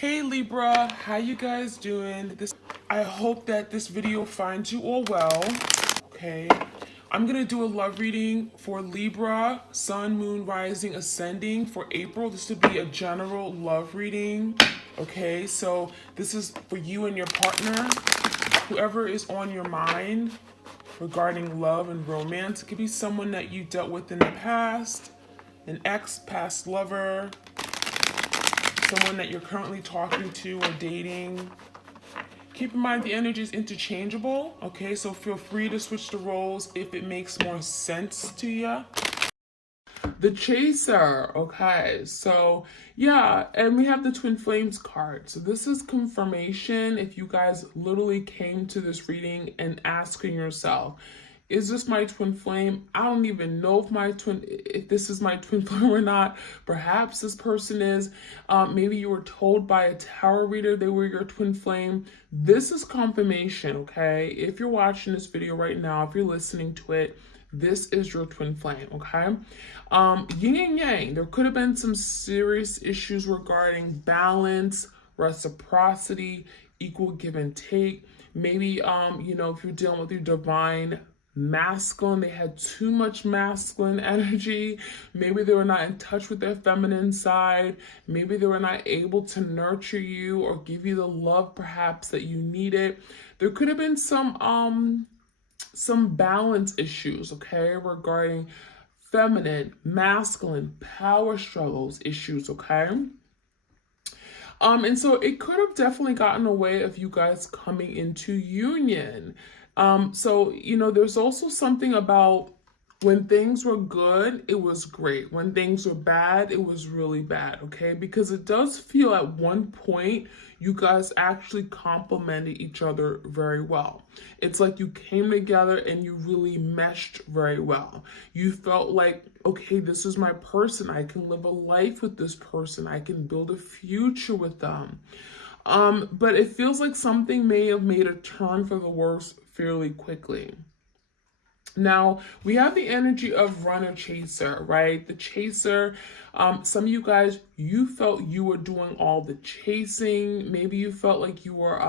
Hey Libra, how you guys doing? I hope that this video finds you all well. Okay, I'm gonna do a love reading for Libra, Sun, Moon, Rising, Ascending for April. This would be a general love reading. Okay, so this is for you and your partner, whoever is on your mind regarding love and romance. It could be someone that you dealt with in the past, an ex, past lover, someone that you're currently talking to or dating. Keep in mind the energy is interchangeable, okay? So feel free to switch the roles if it makes more sense to you. The Chaser, okay? So yeah, and we have the Twin Flames card. So this is confirmation if you guys literally came to this reading and asking yourself, is this my twin flame? I don't even know if this is my twin flame or not. Perhaps this person is. Maybe you were told by a tarot reader they were your twin flame. This is confirmation, okay? If you're watching this video right now, if you're listening to it, this is your twin flame, okay? Yin and yang, there could have been some serious issues regarding balance, reciprocity, equal give and take. Maybe, if you're dealing with your divine masculine, they had too much masculine energy. Maybe they were not in touch with their feminine side. Maybe they were not able to nurture you or give you the love perhaps that you needed. There could have been some balance issues, okay, regarding feminine, masculine, power struggles issues, okay? And so it could have definitely gotten in the way of you guys coming into union. There's also something about when things were good, it was great. When things were bad, it was really bad, okay? Because it does feel at one point you guys actually complemented each other very well. It's like you came together and you really meshed very well. You felt like, okay, this is my person. I can live a life with this person. I can build a future with them. But it feels like something may have made a turn for the worse fairly quickly. Now, we have the energy of runner chaser, right? The chaser, some of you guys, you felt you were doing all the chasing. Maybe you felt like you were,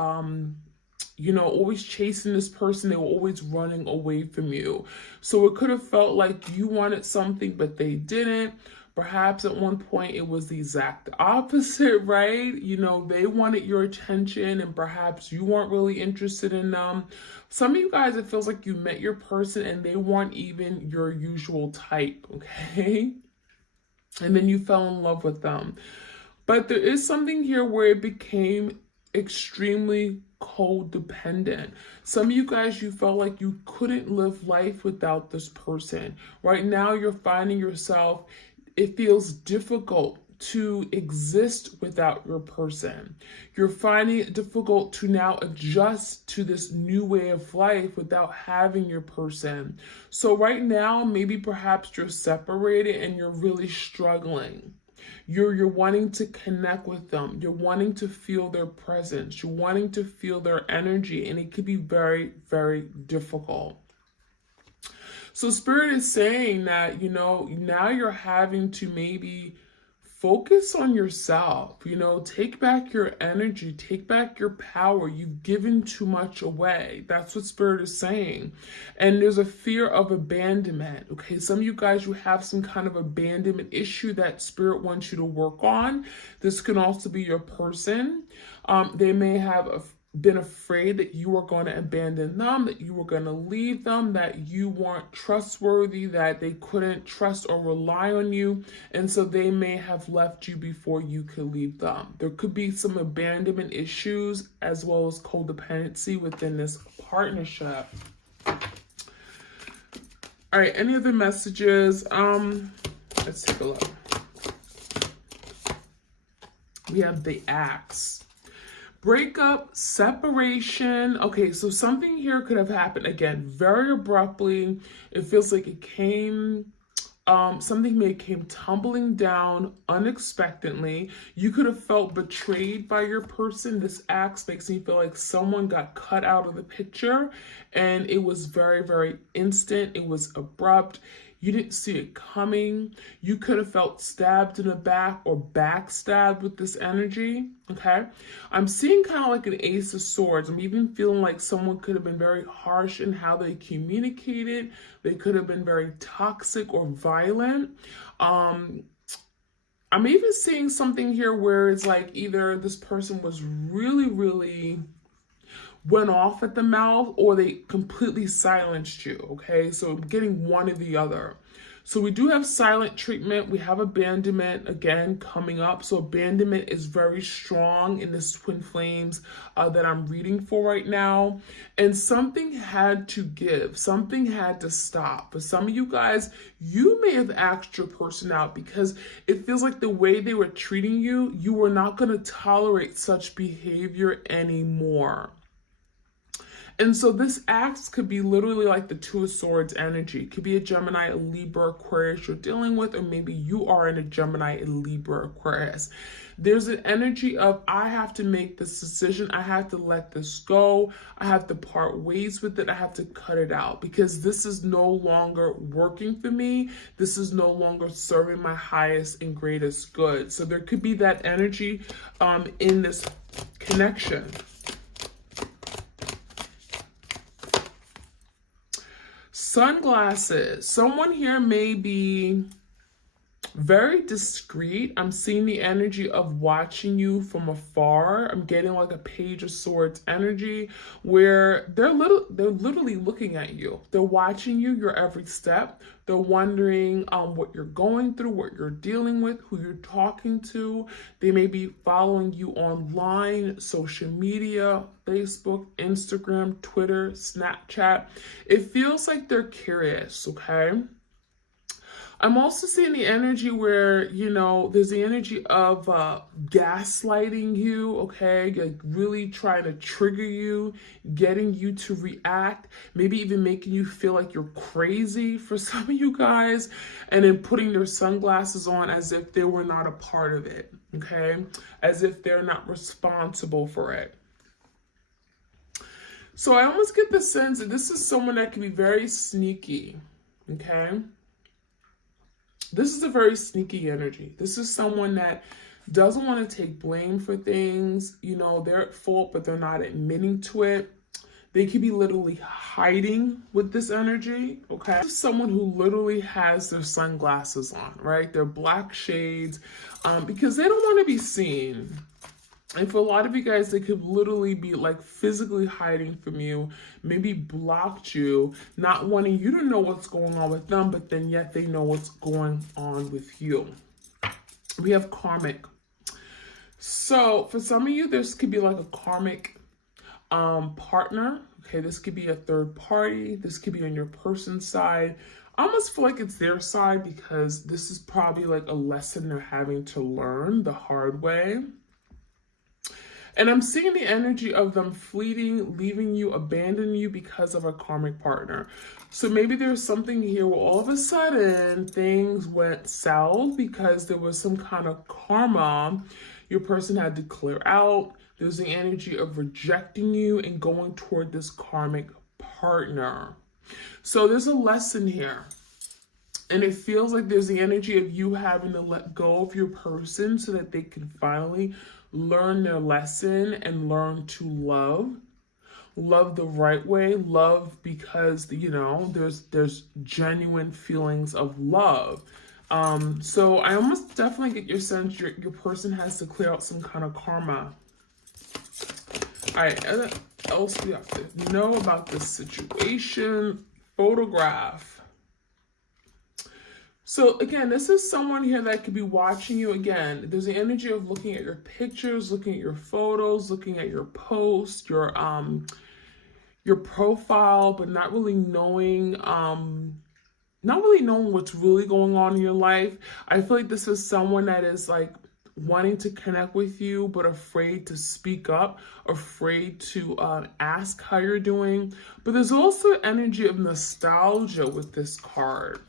always chasing this person. They were always running away from you. So it could have felt like you wanted something, but they didn't. Perhaps at one point it was the exact opposite, right? They wanted your attention and perhaps you weren't really interested in them. Some of you guys, it feels like you met your person and they weren't even your usual type, okay? And then you fell in love with them. But there is something here where it became extremely codependent. Some of you guys, you felt like you couldn't live life without this person. Right now, you're finding yourself, it feels difficult to exist without your person. You're finding it difficult to now adjust to this new way of life without having your person. So right now, maybe perhaps you're separated and you're really struggling. You're wanting to connect with them. You're wanting to feel their presence. You're wanting to feel their energy, and it could be very, very difficult. So Spirit is saying that, now you're having to maybe focus on yourself, take back your energy, take back your power. You've given too much away. That's what Spirit is saying. And there's a fear of abandonment. Okay, some of you guys, you have some kind of abandonment issue that Spirit wants you to work on. This can also be your person. They may have been afraid that you were going to abandon them, that you were going to leave them, that you weren't trustworthy, that they couldn't trust or rely on you. And so they may have left you before you could leave them. There could be some abandonment issues as well as codependency within this partnership. All right, any other messages? Let's take a look. We have the Axe. Breakup, separation. Okay, so something here could have happened again very abruptly. It feels like it came, something may have came tumbling down unexpectedly. You could have felt betrayed by your person. This Axe makes me feel like someone got cut out of the picture and it was very, very instant. It was abrupt. You didn't see it coming. You could have felt stabbed in the back or backstabbed with this energy, okay? I'm seeing kind of like an Ace of Swords. I'm even feeling like someone could have been very harsh in how they communicated. They could have been very toxic or violent. I'm even seeing something here where it's like either this person was really went off at the mouth, or they completely silenced you, okay? So I'm getting one or the other. So we do have silent treatment. We have abandonment, again, coming up. So abandonment is very strong in this twin flames that I'm reading for right now. And something had to give. Something had to stop. For some of you guys, you may have asked your person out because it feels like the way they were treating you, you were not going to tolerate such behavior anymore. And so this axe could be literally like the Two of Swords energy. It could be a Gemini, a Libra, Aquarius you're dealing with, or maybe you are in a Gemini, a Libra, Aquarius. There's an energy of, I have to make this decision. I have to let this go. I have to part ways with it. I have to cut it out because this is no longer working for me. This is no longer serving my highest and greatest good. So there could be that energy in this connection. Sunglasses. Someone here may be very discreet. I'm seeing the energy of watching you from afar. I'm getting like a Page of Swords energy where they're literally looking at you. They're watching you, your every step. They're wondering what you're going through, what you're dealing with, who you're talking to. They may be following you online, social media, Facebook, Instagram, Twitter, Snapchat. It feels like they're curious, okay? I'm also seeing the energy where, you know, there's the energy of gaslighting you, okay? Like really trying to trigger you, getting you to react, maybe even making you feel like you're crazy for some of you guys, and then putting their sunglasses on as if they were not a part of it, okay? As if they're not responsible for it. So I almost get the sense that this is someone that can be very sneaky, okay? This is a very sneaky energy. This is someone that doesn't want to take blame for things. You know, they're at fault, but they're not admitting to it. They could be literally hiding with this energy, okay? This is someone who literally has their sunglasses on, right? Their black shades, because they don't want to be seen. And for a lot of you guys, they could literally be like physically hiding from you, maybe blocked you, not wanting you to know what's going on with them, but then yet they know what's going on with you. We have karmic. So for some of you, this could be like a karmic partner. Okay, this could be a third party. This could be on your person's side. I almost feel like it's their side because this is probably like a lesson they're having to learn the hard way. And I'm seeing the energy of them fleeting, leaving you, abandoning you because of a karmic partner. So maybe there's something here where all of a sudden things went south because there was some kind of karma your person had to clear out. There's the energy of rejecting you and going toward this karmic partner. So there's a lesson here. And it feels like there's the energy of you having to let go of your person so that they can finally learn their lesson and learn to love the right way, love because, you know, there's genuine feelings of love. So I almost definitely get your sense your person has to clear out some kind of karma. All right, what else do we have to know about this situation? Photograph. So again, this is someone here that could be watching you. Again, there's the energy of looking at your pictures, looking at your photos, looking at your posts, your profile, but not really knowing what's really going on in your life. I feel like this is someone that is like wanting to connect with you, but afraid to speak up, afraid to ask how you're doing. But there's also energy of nostalgia with this card.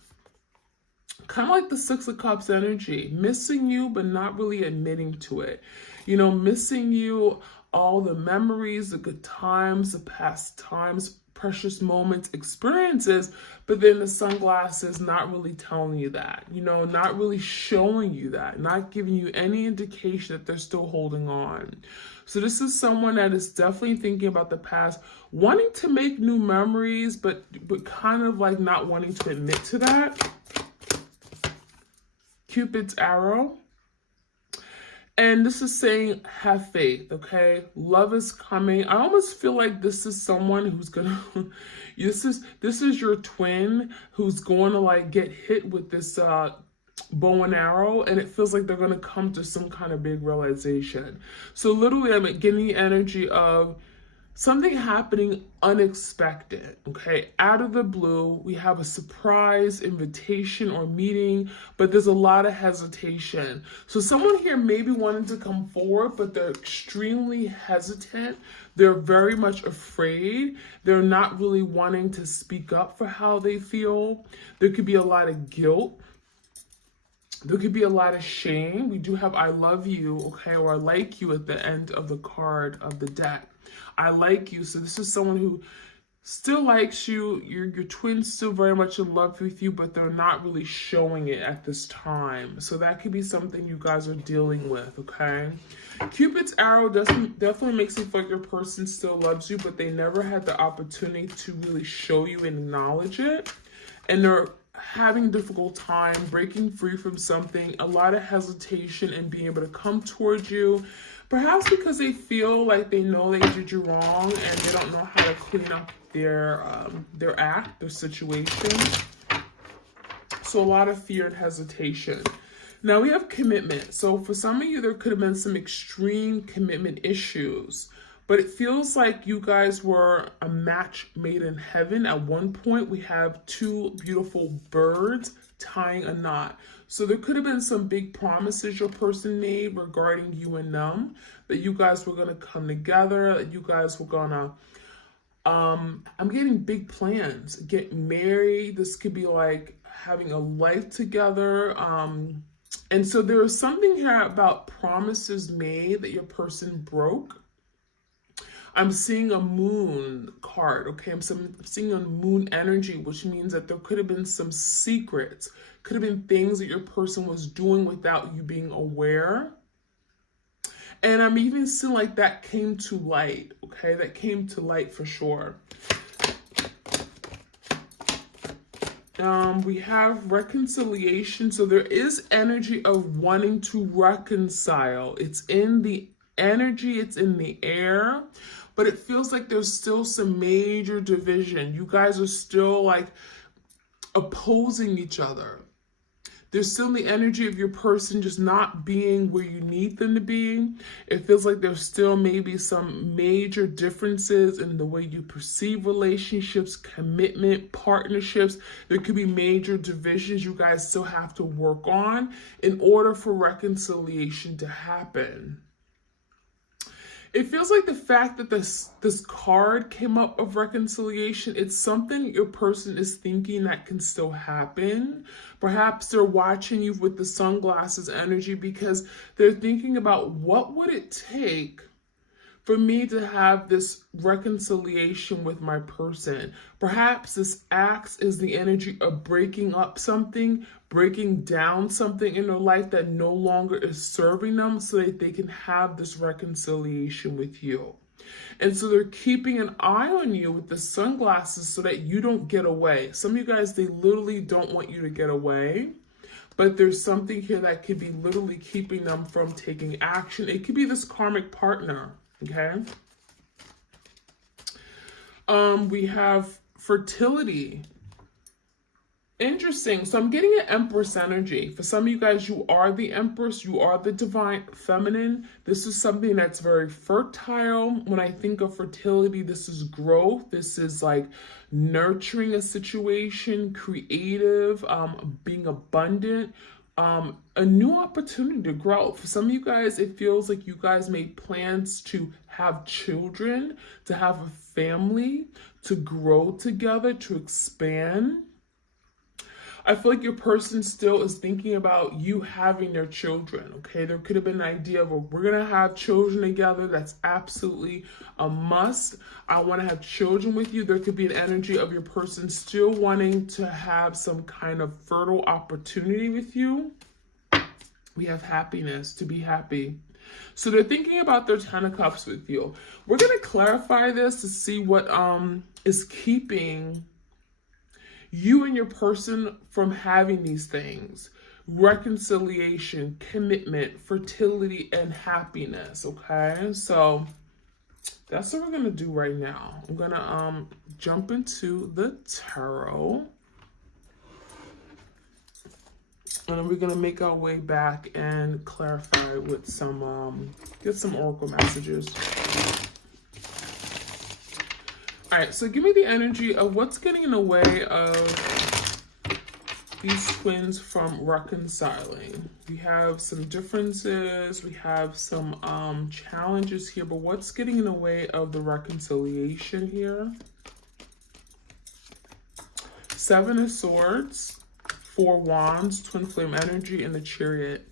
Kind of like the Six of Cups energy, missing you, but not really admitting to it. You know, missing you, all the memories, the good times, the past times, precious moments, experiences, but then the sunglasses not really telling you that, not really showing you that, not giving you any indication that they're still holding on. So this is someone that is definitely thinking about the past, wanting to make new memories, but kind of like not wanting to admit to that. Cupid's arrow. And this is saying, have faith, okay? Love is coming. I almost feel like this is someone who's gonna, this is your twin who's going to like get hit with this bow and arrow, and it feels like they're going to come to some kind of big realization. So literally, I'm getting the energy of something happening unexpected, okay? Out of the blue, we have a surprise invitation or meeting, but there's a lot of hesitation. So someone here may be wanting to come forward, but they're extremely hesitant. They're very much afraid. They're not really wanting to speak up for how they feel. There could be a lot of guilt. There could be a lot of shame. We do have I love you, okay, or I like you at the end of the card of the deck. I like you. So this is someone who still likes you. Your twin's still very much in love with you, but they're not really showing it at this time. So that could be something you guys are dealing with, okay? Cupid's arrow definitely makes it feel like your person still loves you, but they never had the opportunity to really show you and acknowledge it. And they're having a difficult time breaking free from something, a lot of hesitation and being able to come towards you, perhaps because they feel like they know they did you wrong and they don't know how to clean up their act, their situation. So a lot of fear and hesitation. Now we have commitment. So for some of you, there could have been some extreme commitment issues. But it feels like you guys were a match made in heaven. At one point, we have two beautiful birds tying a knot. So there could have been some big promises your person made regarding you and them, that you guys were going to come together, that you guys were going to, I'm getting big plans, get married. This could be like having a life together. And so there is something here about promises made that your person broke. I'm seeing a moon card, okay? I'm seeing a moon energy, which means that there could have been some secrets, could have been things that your person was doing without you being aware. And I'm even seeing like that came to light, okay? That came to light for sure. We have reconciliation. So there is energy of wanting to reconcile. It's in the energy, it's in the air. But it feels like there's still some major division. You guys are still like opposing each other. There's still the energy of your person just not being where you need them to be. It feels like there's still maybe some major differences in the way you perceive relationships, commitment, partnerships. There could be major divisions you guys still have to work on in order for reconciliation to happen. It feels like the fact that this card came up of reconciliation, it's something your person is thinking that can still happen. Perhaps they're watching you with the sunglasses energy because they're thinking about what would it take for me to have this reconciliation with my person. Perhaps this acts as the energy of breaking up something, breaking down something in their life that no longer is serving them so that they can have this reconciliation with you. And so they're keeping an eye on you with the sunglasses so that you don't get away. Some of you guys, they literally don't want you to get away. But there's something here that could be literally keeping them from taking action. It could be this karmic partner. Okay. We have fertility. Interesting. So I'm getting an Empress energy. For some of you guys, you are the Empress. You are the divine feminine. This is something that's very fertile. When I think of fertility, this is growth. This is like nurturing a situation, creative, being abundant. A new opportunity to grow. For some of you guys, it feels like you guys made plans to have children, to have a family, to grow together, to expand. I feel like your person still is thinking about you having their children, okay? There could have been an idea of, well, we're going to have children together. That's absolutely a must. I want to have children with you. There could be an energy of your person still wanting to have some kind of fertile opportunity with you. We have happiness, to be happy. So they're thinking about their 10 of Cups with you. We're going to clarify this to see what is keeping you and your person from having these things: reconciliation, commitment, fertility, and happiness. Okay, so that's what we're gonna do right now. I'm gonna jump into the tarot, and then we're gonna make our way back and clarify with some get some oracle messages. All right, so give me the energy of what's getting in the way of these twins from reconciling. We have some differences, we have some challenges here, but what's getting in the way of the reconciliation here? 7 of Swords, 4 Wands, Twin Flame energy, and the Chariot.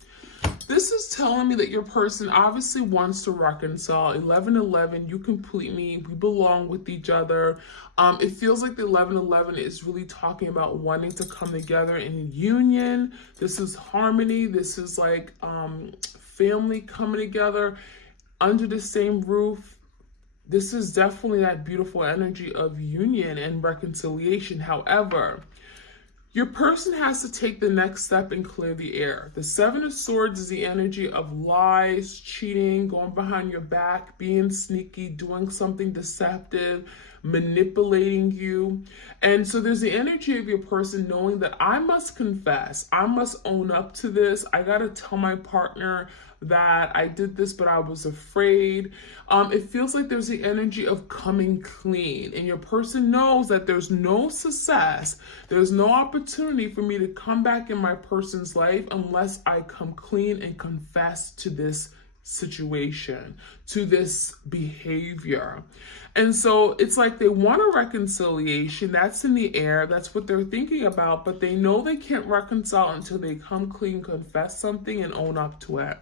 This is telling me that your person obviously wants to reconcile. 11-11, you complete me. We belong with each other. It feels like the 11-11 is really talking about wanting to come together in union. This is harmony. This is like family coming together under the same roof. This is definitely that beautiful energy of union and reconciliation. However, your person has to take the next step and clear the air. The 7 of Swords is the energy of lies, cheating, going behind your back, being sneaky, doing something deceptive, manipulating you. And so there's the energy of your person knowing that I must confess, I must own up to this. I got to tell my partner that I did this, but I was afraid. It feels like there's the energy of coming clean, and your person knows that there's no success, there's no opportunity for me to come back in my person's life unless I come clean and confess to this situation, to this behavior. And so it's like they want a reconciliation. That's in the air. That's what they're thinking about, but they know they can't reconcile until they come clean, confess something, and own up to it.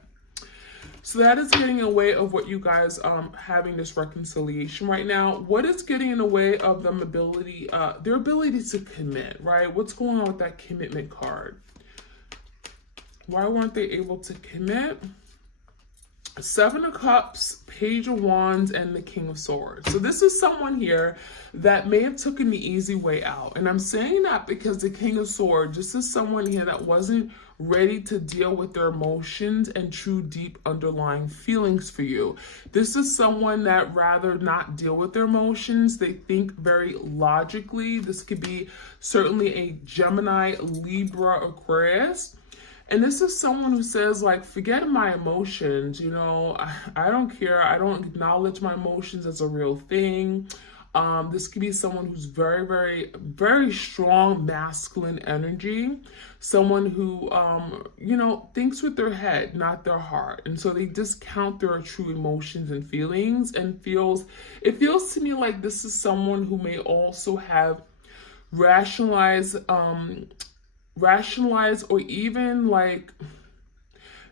So that is getting in the way of what you guys having this reconciliation right now. What is getting in the way of them ability, their ability to commit, right? What's going on with that commitment card? Why weren't they able to commit? 7 of Cups, Page of Wands, and the King of Swords. So this is someone here that may have taken the easy way out. And I'm saying that because the King of Swords, this is someone here that wasn't ready to deal with their emotions and true deep underlying feelings for you. This is someone that rather not deal with their emotions. They think very logically. This could be certainly a Gemini, Libra, Aquarius. And this is someone who says, like, forget my emotions, you know, I don't care. I don't acknowledge my emotions as a real thing. This could be someone who's very, very, very strong masculine energy. Someone who, you know, thinks with their head, not their heart. And so they discount their true emotions and feelings, and it feels to me like this is someone who may also have rationalized or even like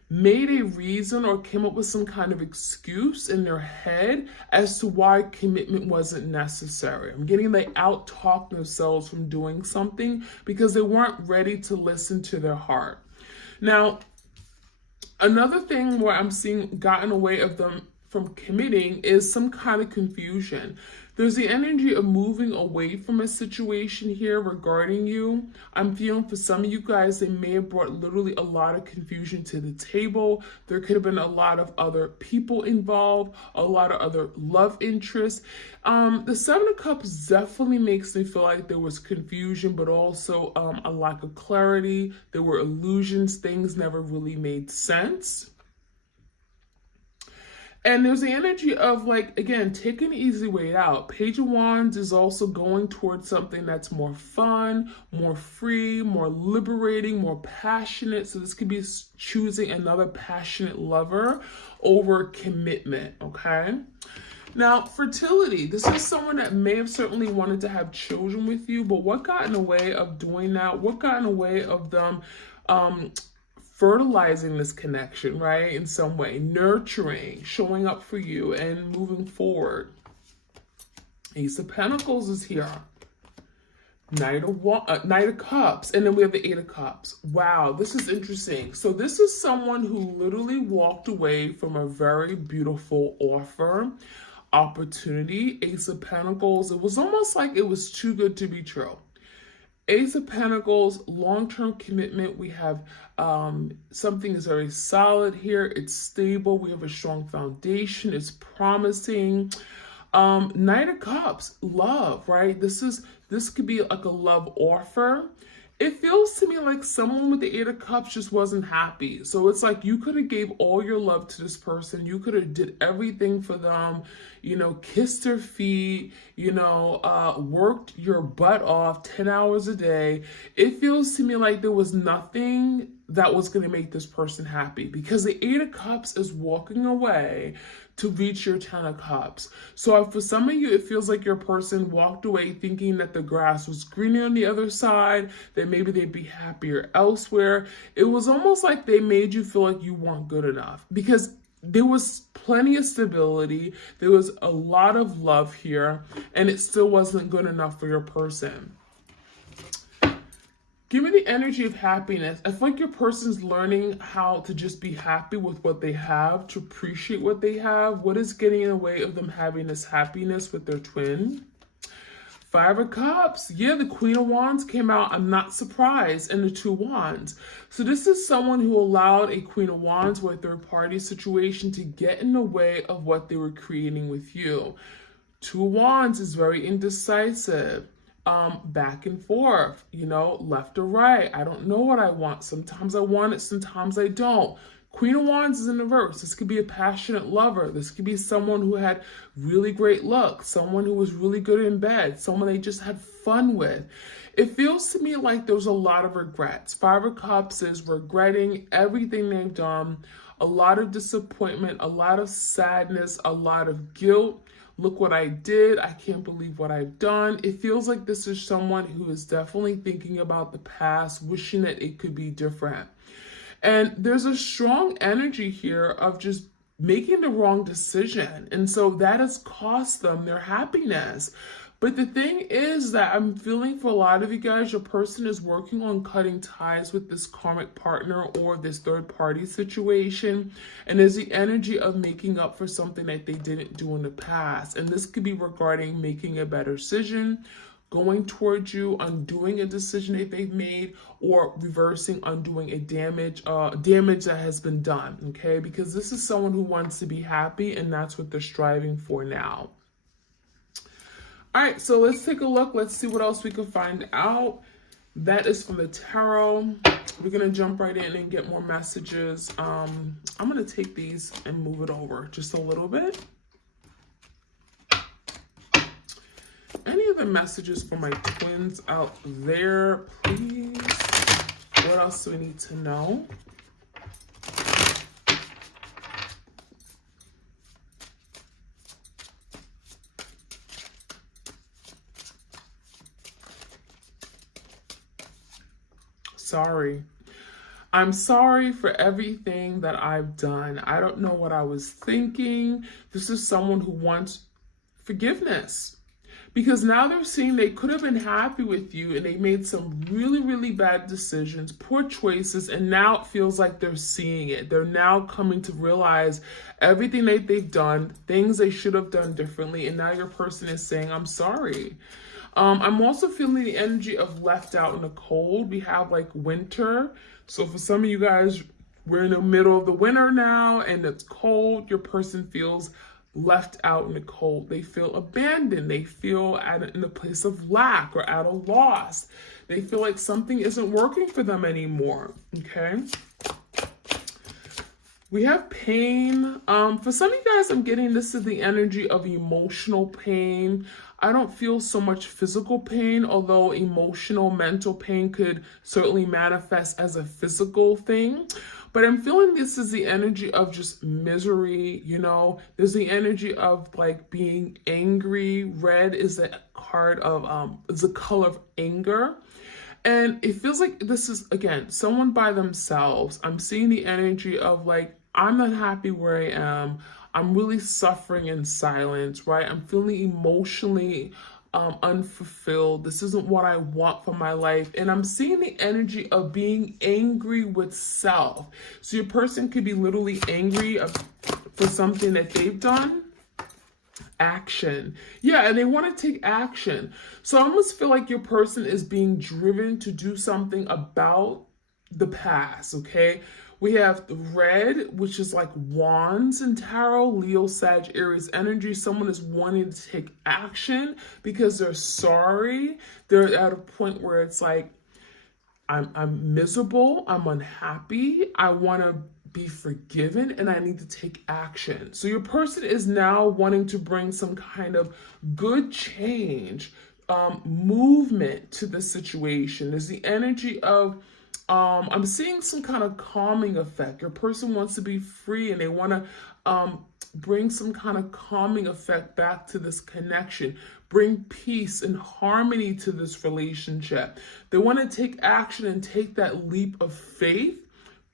made a reason or came up with some kind of excuse in their head as to why commitment wasn't necessary. I'm getting they out-talk themselves from doing something because they weren't ready to listen to their heart. Now, another thing where I'm seeing got in the way of them from committing is some kind of confusion. There's the energy of moving away from a situation here regarding you. I'm feeling for some of you guys, they may have brought literally a lot of confusion to the table. There could have been a lot of other people involved, a lot of other love interests. The 7 of Cups definitely makes me feel like there was confusion, but also a lack of clarity. There were illusions. Things never really made sense. And there's the energy of, like, again, taking the easy way out. Page of Wands is also going towards something that's more fun, more free, more liberating, more passionate. So this could be choosing another passionate lover over commitment, okay? Now, fertility. This is someone that may have certainly wanted to have children with you, but what got in the way of doing that? What got in the way of them fertilizing this connection, right? In some way, nurturing, showing up for you and moving forward. Ace of Pentacles is here. Knight of Cups, and then we have the Eight of Cups. Wow, this is interesting. So this is someone who literally walked away from a very beautiful offer, opportunity. Ace of Pentacles. It was almost like it was too good to be true. Ace of Pentacles, long-term commitment. We have something is very solid here. It's stable. We have a strong foundation. It's promising. Knight of Cups, love, right? This could be like a love offer. It feels to me like someone with the Eight of Cups just wasn't happy. So it's like you could have gave all your love to this person. You could have did everything for them, kissed their feet, worked your butt off 10 hours a day. It feels to me like there was nothing that was going to make this person happy, because the Eight of Cups is walking away to reach your 10 of Cups. So for some of you, it feels like your person walked away thinking that the grass was greener on the other side, that maybe they'd be happier elsewhere. It was almost like they made you feel like you weren't good enough, because there was plenty of stability, there was a lot of love here, and it still wasn't good enough for your person. Give me the energy of happiness. I feel like your person's learning how to just be happy with what they have, to appreciate what they have. What is getting in the way of them having this happiness with their twin? Five of Cups. Yeah, the Queen of Wands came out. I'm not surprised. And the Two of Wands. So this is someone who allowed a Queen of Wands or a third-party situation to get in the way of what they were creating with you. Two of Wands is very indecisive. Back and forth, left or right. I don't know what I want. Sometimes I want it, sometimes I don't. Queen of Wands is in reverse. This could be a passionate lover. This could be someone who had really great luck, someone who was really good in bed, someone they just had fun with. It feels to me like there was a lot of regrets. Five of Cups is regretting everything they've done, a lot of disappointment, a lot of sadness, a lot of guilt. Look what I did. I can't believe what I've done. It feels like this is someone who is definitely thinking about the past, wishing that it could be different. And there's a strong energy here of just making the wrong decision. And so that has cost them their happiness. But the thing is that I'm feeling for a lot of you guys, your person is working on cutting ties with this karmic partner or this third party situation. And there's the energy of making up for something that they didn't do in the past. And this could be regarding making a better decision, going towards you, undoing a decision that they've made, or reversing, undoing a damage that has been done, okay? Because this is someone who wants to be happy, and that's what they're striving for now. All right, so let's take a look. Let's see what else we can find out. That is from the tarot. We're going to jump right in and get more messages. I'm going to take these and move it over just a little bit. Any other messages for my twins out there, please? What else do we need to know? Sorry. I'm sorry for everything that I've done. I don't know what I was thinking. This is someone who wants forgiveness, because now they're seeing they could have been happy with you and they made some really, really bad decisions, poor choices, and now it feels like they're seeing it. They're now coming to realize everything that they've done, things they should have done differently, and now your person is saying, I'm sorry. I'm also feeling the energy of left out in the cold. We have like winter. So for some of you guys, we're in the middle of the winter now and it's cold. Your person feels left out in the cold. They feel abandoned. They feel in a place of lack or at a loss. They feel like something isn't working for them anymore. Okay. We have pain. For some of you guys, I'm getting this is the energy of emotional pain. I don't feel so much physical pain, although emotional, mental pain could certainly manifest as a physical thing. But I'm feeling this is the energy of just misery, you know. There's the energy of like being angry. Red is the card of is the color of anger. And it feels like this is, again, someone by themselves. I'm seeing the energy of like, I'm not happy where I am. I'm really suffering in silence, right? I'm feeling emotionally unfulfilled. This isn't what I want for my life. And I'm seeing the energy of being angry with self. So your person could be literally angry for something that they've done. Action. Yeah, and they want to take action. So I almost feel like your person is being driven to do something about the past, okay? We have the red, which is like wands in tarot, Leo, Sag, Aries energy. Someone is wanting to take action because they're sorry. They're at a point where it's like, I'm miserable, I'm unhappy, I want to be forgiven, and I need to take action. So your person is now wanting to bring some kind of good change, movement to the situation. There's the energy of I'm seeing some kind of calming effect. Your person wants to be free and they want to bring some kind of calming effect back to this connection, bring peace and harmony to this relationship. They want to take action and take that leap of faith,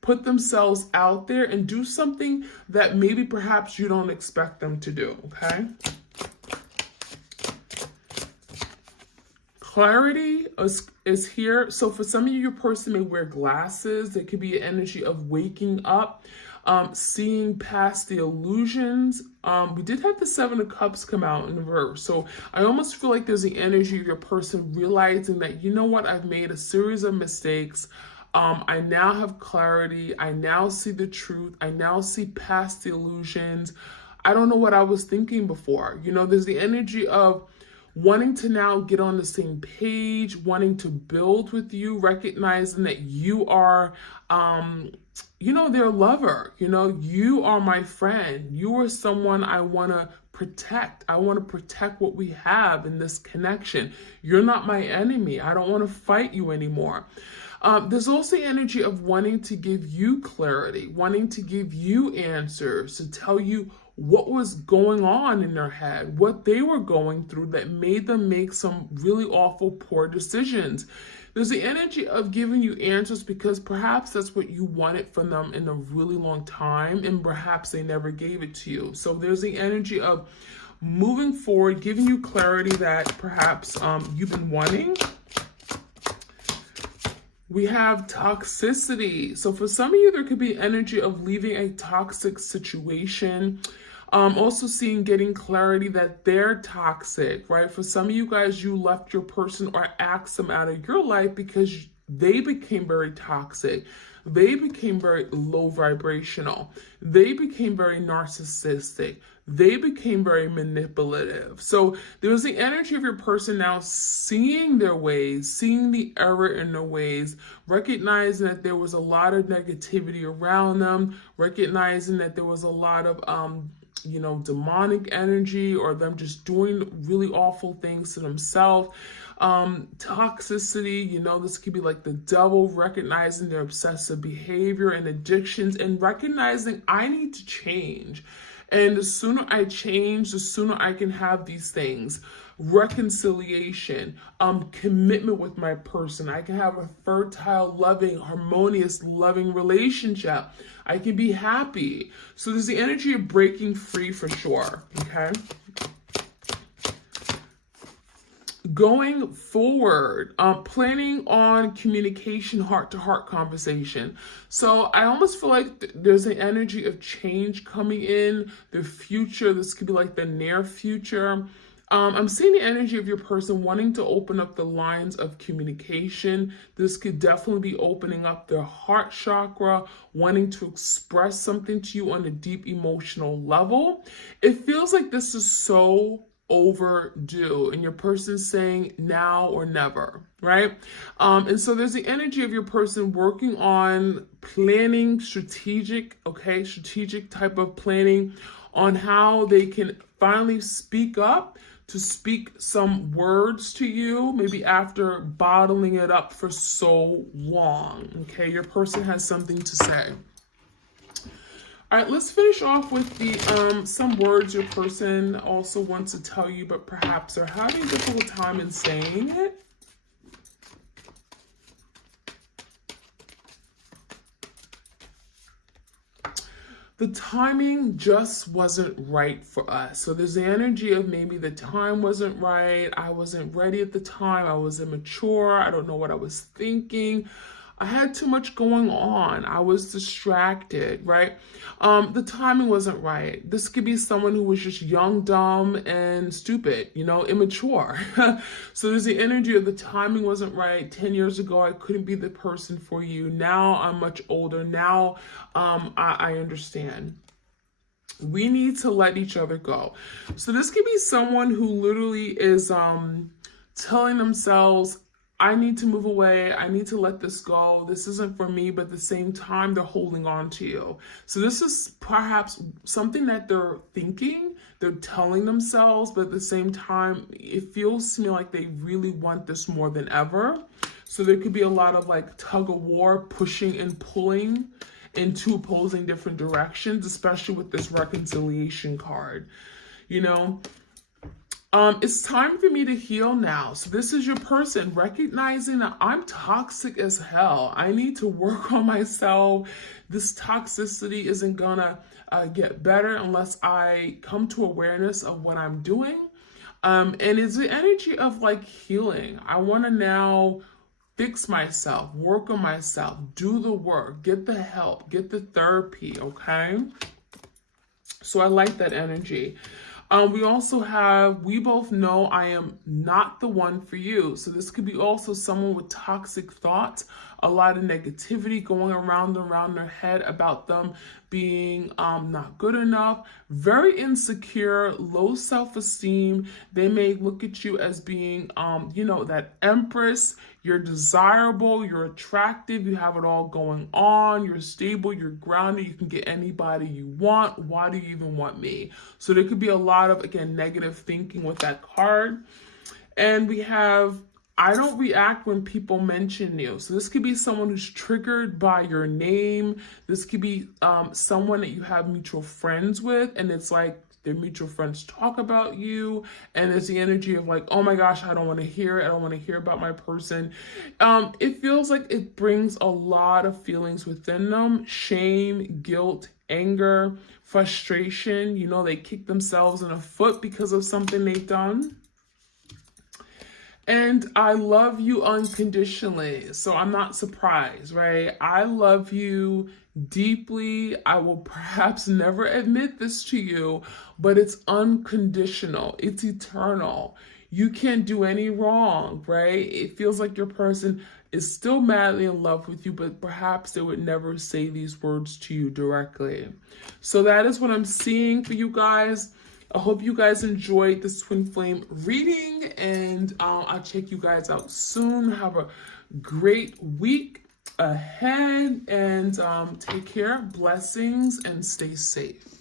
put themselves out there and do something that maybe perhaps you don't expect them to do, okay? Clarity is here. So for some of you, your person may wear glasses. There could be an energy of waking up, seeing past the illusions. We did have the Seven of Cups come out in reverse. So I almost feel like there's the energy of your person realizing that, you know what, I've made a series of mistakes. I now have clarity. I now see the truth. I now see past the illusions. I don't know what I was thinking before. You know, there's the energy of wanting to now get on the same page, wanting to build with you, recognizing that you are, you know, their lover. You know, you are my friend. You are someone I want to protect. I want to protect what we have in this connection. You're not my enemy. I don't want to fight you anymore. There's also the energy of wanting to give you clarity, wanting to give you answers, to tell you what was going on in their head, what they were going through that made them make some really awful, poor decisions. There's the energy of giving you answers because perhaps that's what you wanted from them in a really long time, and perhaps they never gave it to you. So there's the energy of moving forward, giving you clarity that perhaps you've been wanting. We have toxicity. So for some of you, there could be energy of leaving a toxic situation. Also seeing, getting clarity that they're toxic, right? For some of you guys, you left your person or axed them out of your life because they became very toxic. They became very low vibrational. They became very narcissistic. They became very manipulative. So there's the energy of your person now seeing their ways, seeing the error in their ways, recognizing that there was a lot of negativity around them, recognizing that there was a lot of, you know, demonic energy or them just doing really awful things to themselves. Toxicity, you know, this could be like the devil, recognizing their obsessive behavior and addictions and recognizing I need to change. And the sooner I change, the sooner I can have these things. Reconciliation, commitment with my person. I can have a fertile, loving, harmonious, loving relationship. I can be happy. So there's the energy of breaking free for sure, okay? Going forward, planning on communication, heart-to-heart conversation. So I almost feel like there's an energy of change coming in the future. This could be like the near future. I'm seeing the energy of your person wanting to open up the lines of communication. This could definitely be opening up their heart chakra, wanting to express something to you on a deep emotional level. It feels like this is so overdue and your person's saying now or never, right? And so there's the energy of your person working on planning, strategic type of planning on how they can finally speak up, to speak some words to you, maybe after bottling it up for so long, okay? Your person has something to say. All right, let's finish off with the some words your person also wants to tell you, but perhaps they're having a difficult time in saying it. The timing just wasn't right for us. So there's the energy of maybe the time wasn't right. I wasn't ready at the time. I was immature. I don't know what I was thinking. I had too much going on. I was distracted, right? The timing wasn't right. This could be someone who was just young, dumb, and stupid, immature. So there's the energy of the timing wasn't right. 10 years ago, I couldn't be the person for you. Now I'm much older. Now I understand. We need to let each other go. So this could be someone who literally is telling themselves, I need to move away. I need to let this go. This isn't for me, but at the same time, they're holding on to you. So this is perhaps something that they're thinking, they're telling themselves, but at the same time, it feels to me like they really want this more than ever. So there could be a lot of like tug of war, pushing and pulling in two opposing different directions, especially with this reconciliation card. It's time for me to heal now. So this is your person recognizing that I'm toxic as hell. I need to work on myself. This toxicity isn't gonna get better unless I come to awareness of what I'm doing. And it's the energy of like healing. I want to now fix myself, work on myself, do the work, get the help, get the therapy, okay? So I like that energy. We also have, we both know I am not the one for you. So this could be also someone with toxic thoughts, a lot of negativity going around their head about them being not good enough, very insecure, low self-esteem. They may look at you as being, that empress. You're desirable, you're attractive, you have it all going on, you're stable, you're grounded, you can get anybody you want. Why do you even want me? So there could be a lot of, again, negative thinking with that card. And we have, I don't react when people mention you. So this could be someone who's triggered by your name. This could be someone that you have mutual friends with, and it's like, their mutual friends talk about you, and there's the energy of like, oh my gosh, I don't want to hear it. I don't want to hear about my person. It feels like it brings a lot of feelings within them: shame, guilt, anger, frustration. They kick themselves in the foot because of something they've done. And I love you unconditionally. So I'm not surprised, right? I love you deeply. I will perhaps never admit this to you, but it's unconditional. It's eternal. You can't do any wrong, right? It feels like your person is still madly in love with you, but perhaps they would never say these words to you directly. So that is what I'm seeing for you guys. I hope you guys enjoyed this twin flame reading, and I'll check you guys out soon. Have a great week ahead, and take care, blessings, and stay safe.